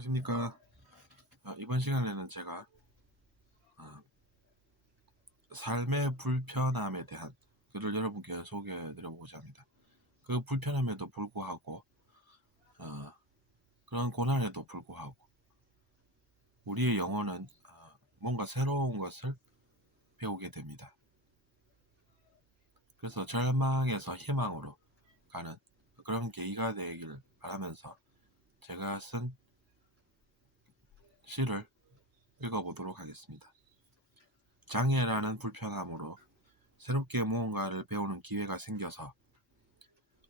안녕하십니까. 이번 시간에는 제가 어, 삶의 불편함에 대한 글을 여러분께 소개해 드려보고자 합니다. 그 불편함에도 불구하고 어, 그런 고난에도 불구하고 우리의 영혼은 뭔가 새로운 것을 배우게 됩니다. 그래서 절망에서 희망으로 가는 그런 계기가 되길 바라면서 제가 쓴 시를 읽어보도록 하겠습니다. 장애라는 불편함으로 새롭게 무언가를 배우는 기회가 생겨서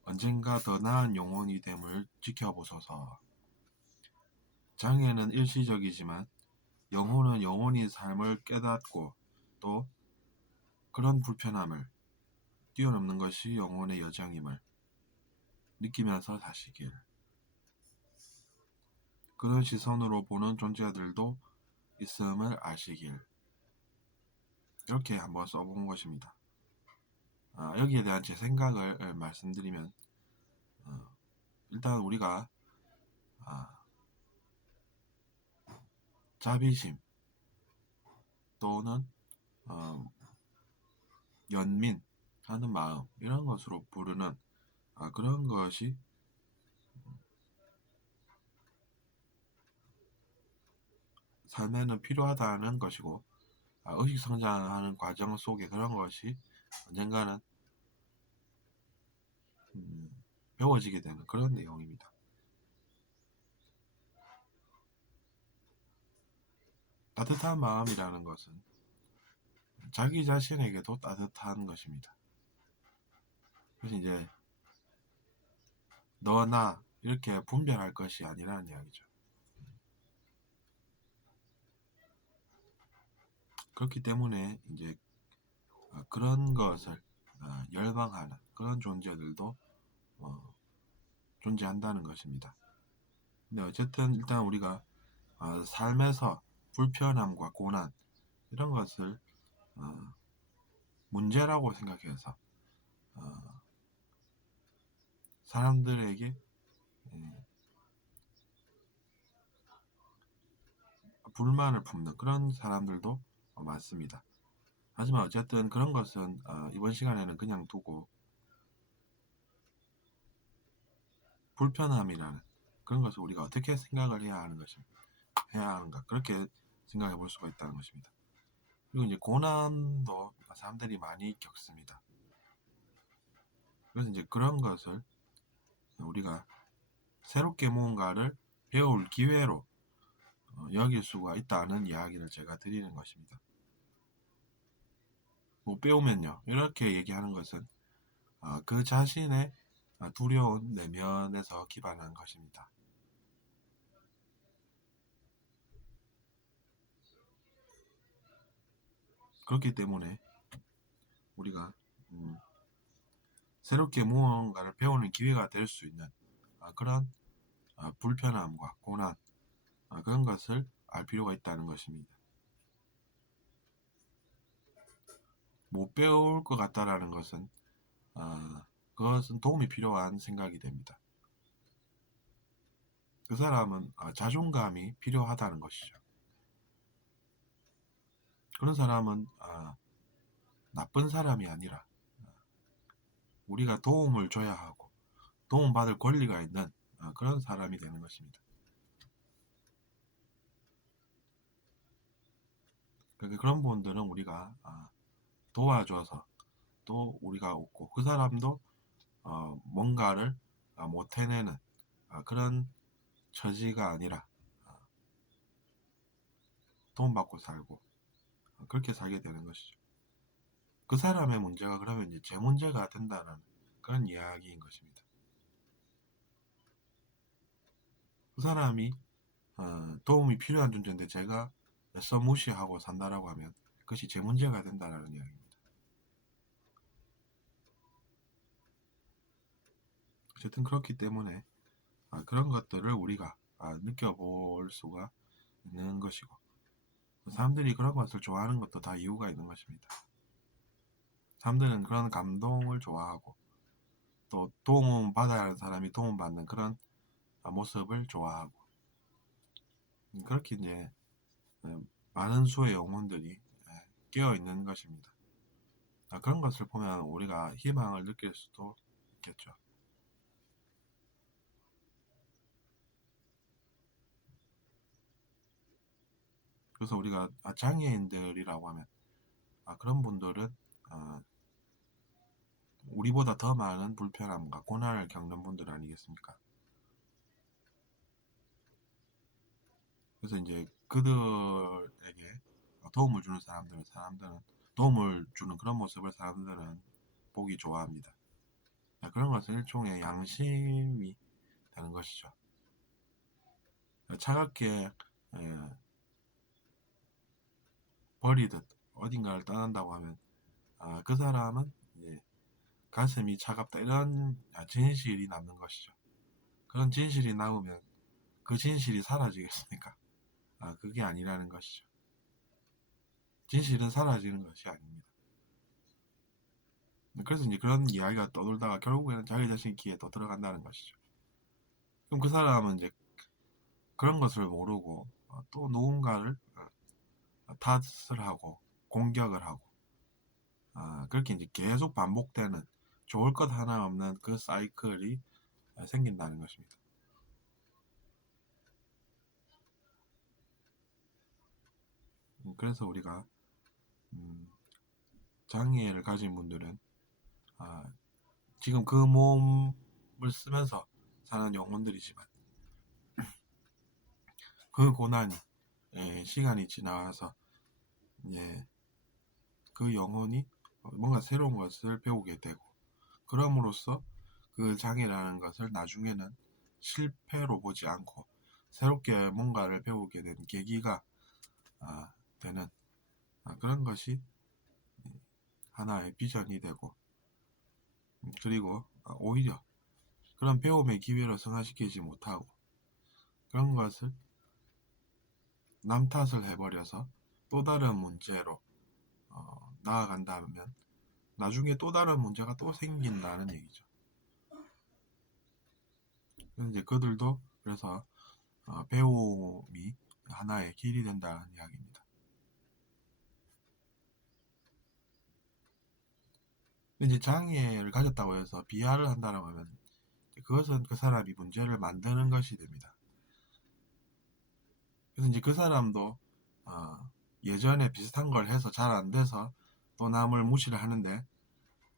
언젠가 더 나은 영혼이 됨을 지켜보소서. 장애는 일시적이지만 영혼은 영원히 삶을 깨닫고 또 그런 불편함을 뛰어넘는 것이 영혼의 여정임을 느끼면서 사시길. 그런 시선으로 보는 존재들도 있음을 아시길. 이렇게 한번 써본 것입니다. 여기에 대한 제 생각을 말씀드리면 일단 우리가 자비심 또는 연민 하는 마음 이런 것으로 부르는 그런 것이 삶에는 필요하다는 것이고 의식 성장하는 과정 속에 그런 것이 언젠가는 배워지게 되는 그런 내용입니다. 따뜻한 마음이라는 것은 자기 자신에게도 따뜻한 것입니다. 그래서 이제 너, 나 이렇게 분별할 것이 아니라는 이야기죠. 그렇기 때문에 이제 그런 것을 열망하는 그런 존재들도 존재한다는 것입니다. 근데 어쨌든 일단 우리가 삶에서 불편함과 고난 이런 것을 문제라고 생각해서 사람들에게 불만을 품는 그런 사람들도 많습니다. 하지만 어쨌든 그런 것은 이번 시간에는 그냥 두고 불편함이라는 그런 것을 우리가 어떻게 생각을 해야 하는가 그렇게 생각해 볼 수가 있다는 것입니다. 그리고 이제 고난도 사람들이 많이 겪습니다. 그래서 이제 그런 것을 우리가 새롭게 무언가를 배울 기회로 여길 수가 있다는 이야기를 제가 드리는 것입니다. 못 배우면요 이렇게 얘기하는 것은 그 자신의 두려운 내면에서 기반한 것입니다. 그렇기 때문에 우리가 새롭게 무언가를 배우는 기회가 될 수 있는 그런 불편함과 고난 그런 것을 알 필요가 있다는 것입니다. 못 배울 것 같다라는 것은 그것은 도움이 필요한 생각이 됩니다. 그 사람은 자존감이 필요하다는 것이죠. 그런 사람은 나쁜 사람이 아니라 우리가 도움을 줘야 하고 도움받을 권리가 있는 그런 사람이 되는 것입니다. 그러니까 그런 분들은 우리가 도와줘서 또 우리가 웃고 그 사람도 뭔가를 못 해내는 그런 처지가 아니라 도움받고 살고 그렇게 살게 되는 것이죠. 그 사람의 문제가 그러면 이제 제 문제가 된다는 그런 이야기인 것입니다. 그 사람이 도움이 필요한 존재인데 제가 애써 무시하고 산다라고 하면 그것이 제 문제가 된다는 이야기입니다. 어쨌든 그렇기 때문에 그런 것들을 우리가 느껴볼 수가 있는 것이고 사람들이 그런 것을 좋아하는 것도 다 이유가 있는 것입니다. 사람들은 그런 감동을 좋아하고 또 도움 받아야 하는 사람이 도움받는 그런 모습을 좋아하고 그렇게 이제 많은 수의 영혼들이 깨어 있는 것입니다. 그런 것을 보면 우리가 희망을 느낄 수도 있겠죠. 그래서 우리가 장애인들이라고 하면 그런 분들은 우리보다 더 많은 불편함과 고난을 겪는 분들 아니겠습니까? 그래서 이제 그들에게 도움을 주는 사람들은 도움을 주는 그런 모습을 사람들은 보기 좋아합니다. 그런 것은 일종의 양심이 되는 것이죠. 차갑게 버리듯 어딘가를 떠난다고 하면 그 사람은 이제 가슴이 차갑다 이런 진실이 남는 것이죠. 그런 진실이 남으면 그 진실이 사라지겠습니까? 그게 아니라는 것이죠. 진실은 사라지는 것이 아닙니다. 그래서 이제 그런 이야기가 떠돌다가 결국에는 자기 자신 귀에 또 들어간다는 것이죠. 그럼 그 사람은 이제 그런 것을 모르고 또 누군가를 탓을 하고 공격을 하고 그렇게 이제 계속 반복되는 좋을 것 하나 없는 그 사이클이 생긴다는 것입니다. 그래서 우리가 장애를 가진 분들은 지금 그 몸을 쓰면서 사는 영혼들이지만 그 고난이 시간이 지나서 이제 그 영혼이 뭔가 새로운 것을 배우게 되고 그럼으로써 그 장애라는 것을 나중에는 실패로 보지 않고 새롭게 뭔가를 배우게 된 계기가 되는 그런 것이 하나의 비전이 되고 그리고 오히려 그런 배움의 기회로 승화시키지 못하고 그런 것을 남 탓을 해버려서 또 다른 문제로 나아간다면 나중에 또 다른 문제가 또 생긴다는 얘기죠. 이제 그들도 그래서 배움이 하나의 길이 된다는 이야기입니다. 이제 장애를 가졌다고 해서 비하를 한다고 하면 그것은 그 사람이 문제를 만드는 것이 됩니다. 그래서 이제 그 사람도 예전에 비슷한 걸 해서 잘 안 돼서 또 남을 무시를 하는데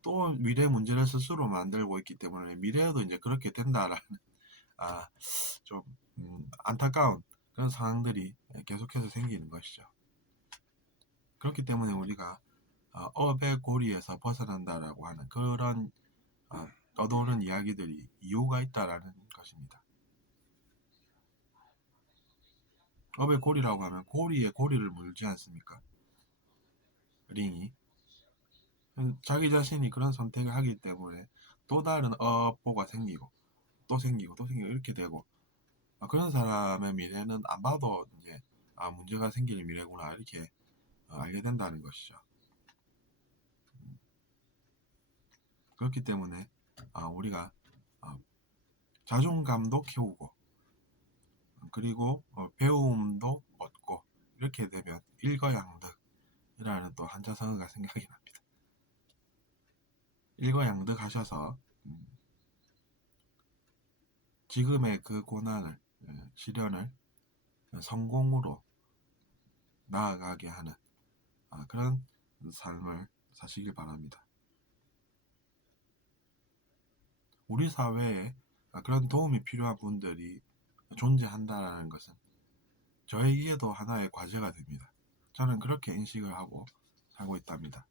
또 미래 문제를 스스로 만들고 있기 때문에 미래에도 이제 그렇게 된다라는 좀 안타까운 그런 상황들이 계속해서 생기는 것이죠. 그렇기 때문에 우리가 업의 고리에서 벗어난다라고 하는 그런 떠도는 이야기들이 이유가 있다라는 것입니다. 업의 고리라고 하면 고리에 고리를 물지 않습니까? 링이 자기 자신이 그런 선택을 하기 때문에 또 다른 업보가 생기고 또 생기고 또 생기고 이렇게 되고 그런 사람의 미래는 안 봐도 이제 문제가 생길 미래구나 이렇게 알게 된다는 것이죠. 그렇기 때문에 우리가 자존감도 키우고 그리고 배움도 얻고 이렇게 되면 일거양득이라는 또 한자성어가 생각이 납니다. 일거양득 하셔서 지금의 그 고난을 시련을 성공으로 나아가게 하는 그런 삶을 사시길 바랍니다. 우리 사회에 그런 도움이 필요한 분들이 존재한다는 것은 저에게도 하나의 과제가 됩니다. 저는 그렇게 인식을 하고 살고 있답니다.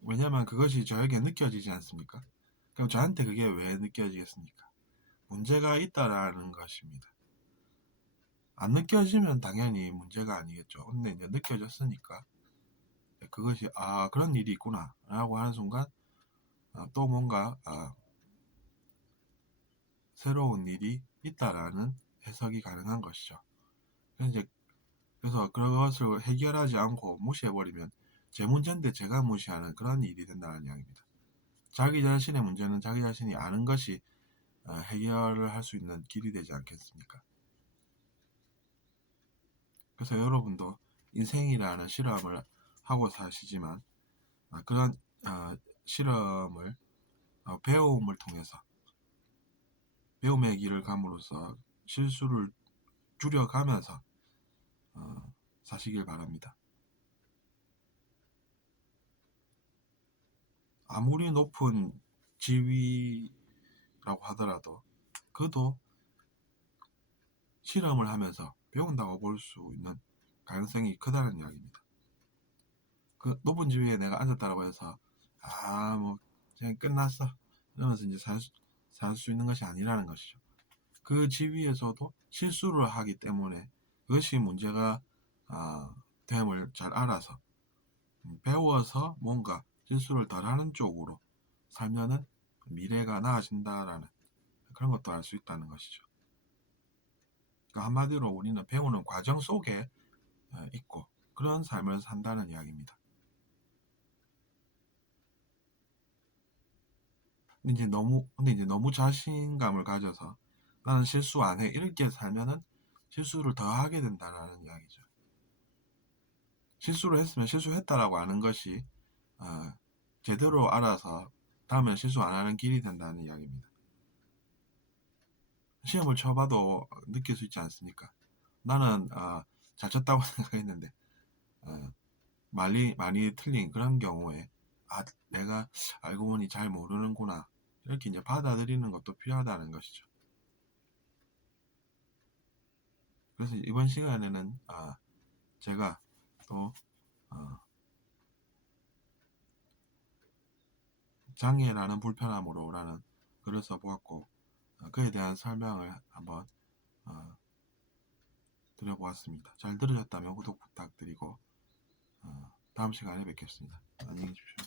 왜냐하면 그것이 저에게 느껴지지 않습니까? 그럼 저한테 그게 왜 느껴지겠습니까? 문제가 있다라는 것입니다. 안 느껴지면 당연히 문제가 아니겠죠. 근데 이제 느껴졌으니까 그것이 그런 일이 있구나 라고 하는 순간 또 뭔가 새로운 일이 있다라는 해석이 가능한 것이죠. 그래서 그것을 해결하지 않고 무시해버리면 제 문제인데 제가 무시하는 그런 일이 된다는 이야기입니다. 자기 자신의 문제는 자기 자신이 아는 것이 해결을 할 수 있는 길이 되지 않겠습니까? 그래서 여러분도 인생이라는 실험을 하고 사시지만 그런 실험을 배움을 통해서 배움의 길을 감으로써 실수를 줄여가면서 사시길 바랍니다. 아무리 높은 지위라고 하더라도 그도 실험을 하면서 배운다고 볼 수 있는 가능성이 크다는 이야기입니다. 그 높은 지위에 내가 앉았다고 해서 뭐 그냥 끝났어 이러면서 이제 살 수 있는 것이 아니라는 것이죠. 그 지위에서도 실수를 하기 때문에 그것이 문제가 됨을 잘 알아서 배워서 뭔가 실수를 덜 하는 쪽으로 살면은 미래가 나아진다라는 그런 것도 알 수 있다는 것이죠. 그러니까 한마디로 우리는 배우는 과정 속에 있고 그런 삶을 산다는 이야기입니다. 근데 이제 너무 자신감을 가져서 나는 실수 안 해 이렇게 살면은 실수를 더 하게 된다라는 이야기죠. 실수를 했으면 실수했다라고 아는 것이 제대로 알아서 다음엔 실수 안 하는 길이 된다는 이야기입니다. 시험을 쳐봐도 느낄 수 있지 않습니까? 나는 잘 쳤다고 생각했는데 많이 틀린 그런 경우에 내가 알고 보니 잘 모르는구나 이렇게 이제 받아들이는 것도 필요하다는 것이죠. 그래서 이번 시간에는 제가 또 장애라는 불편함으로라는 글을 써보았고 그에 대한 설명을 한번 드려보았습니다. 잘 들으셨다면 구독 부탁드리고 다음 시간에 뵙겠습니다. 안녕히 계십시오.